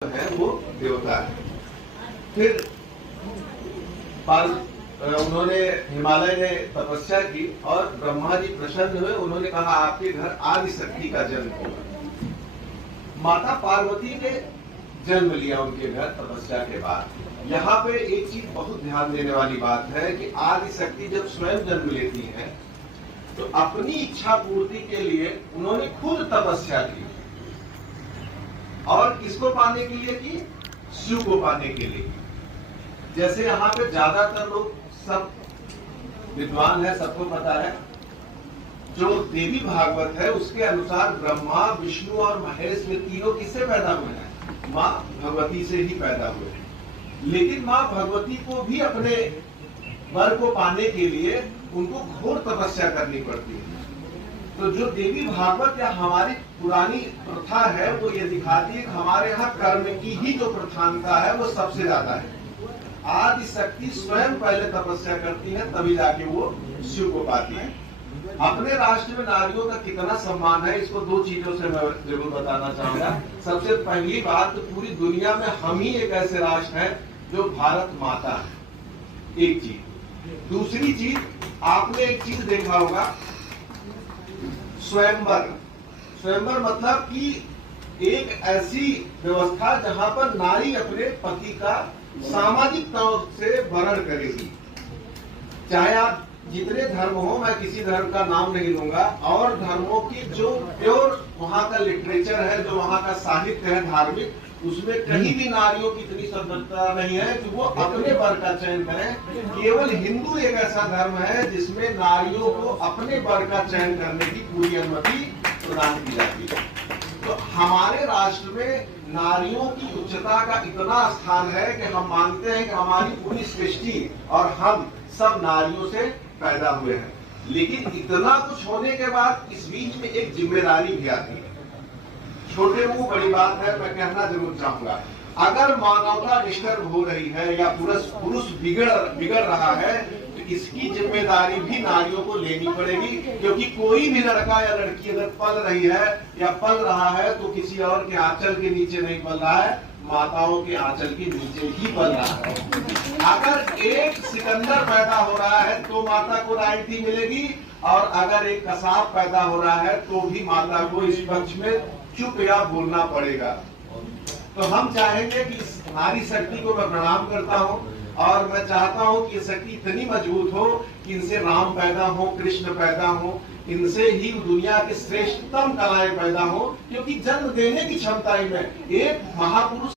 है वो देवता है। फिर उन्होंने हिमालय में तपस्या की और ब्रह्मा जी प्रसन्न हुए। उन्होंने कहा आपके घर आदि शक्ति का जन्म होगा। माता पार्वती ने जन्म लिया उनके घर तपस्या के बाद। यहाँ पे एक चीज बहुत ध्यान देने वाली बात है कि आदि शक्ति जब स्वयं जन्म लेती है तो अपनी इच्छा पूर्ति के लिए उन्होंने खुद तपस्या की। और किसको पाने के लिए की? शिव को पाने के लिए। जैसे यहाँ पे ज्यादातर लोग सब विद्वान है, सबको पता है, जो देवी भागवत है उसके अनुसार ब्रह्मा विष्णु और महेश में तीनों किससे पैदा हुए हैं? माँ भगवती से ही पैदा हुए हैं। लेकिन माँ भगवती को भी अपने वर को पाने के लिए उनको घोर तपस्या करनी पड़ती है। तो जो देवी भागवत या हमारी पुरानी प्रथा है वो ये दिखाती है कि हमारे यहाँ कर्म की ही जो प्रधानता है वो सबसे ज्यादा है। आदि शक्ति स्वयं पहले तपस्या करती है तभी जाके वो शिव को पाती है। अपने राष्ट्र में नारियों का कितना सम्मान है इसको दो चीजों से मैं जरूर बताना चाहूंगा। सबसे पहली बात तो पूरी दुनिया में हम ही एक ऐसे राष्ट्र है जो भारत माता है, एक चीज। दूसरी चीज, आपने एक चीज देखा होगा, स्वयंवर। स्वयंवर मतलब कि एक ऐसी व्यवस्था जहां पर नारी अपने पति का सामाजिक तौर से वर्ण करेगी। चाहे आप जितने धर्म हो, मैं किसी धर्म का नाम नहीं लूंगा, और धर्मों की जो प्योर वहां का लिटरेचर है, जो वहां का साहित्य है धार्मिक, उसमें कहीं भी नारियों की इतनी स्वतंत्रता नहीं है कि वो अपने वर का चयन करें। केवल हिंदू एक ऐसा धर्म है जिसमें नारियों को अपने वर का चयन करने की पूरी अनुमति प्रदान की जाती है। तो हमारे राष्ट्र में नारियों की उच्चता का इतना स्थान है कि हम मानते हैं कि हमारी पूरी सृष्टि और हम सब नारियों से पैदा हुए हैं। लेकिन इतना कुछ होने के बाद इस बीच में एक जिम्मेदारी भी आती है। छोटे मुंह बड़ी बात है, मैं कहना जरूर चाहूंगा, अगर मानवता डिस्टर्ब हो रही है या पुरुष बिगड़ रहा है तो इसकी जिम्मेदारी भी नारियों को लेनी पड़ेगी। क्योंकि कोई भी लड़का या लड़की अगर पल रही है या पल रहा है तो किसी और के आंचल के नीचे नहीं पल रहा है, माताओं के आंचल के नीचे ही पल रहा है। अगर एक सिकंदर पैदा हो रहा है तो माता को रायती मिलेगी, और अगर एक कसाब पैदा हो रहा है तो भी माता को इस पक्ष में चुप या बोलना पड़ेगा। तो हम चाहेंगे कि इस नारी शक्ति को मैं प्रणाम करता हूं, और मैं चाहता हूं कि ये शक्ति इतनी मजबूत हो कि इनसे राम पैदा हो, कृष्ण पैदा हो, इनसे ही दुनिया के श्रेष्ठतम कलाएं पैदा हो। क्योंकि जन्म देने की क्षमता में एक महापुरुष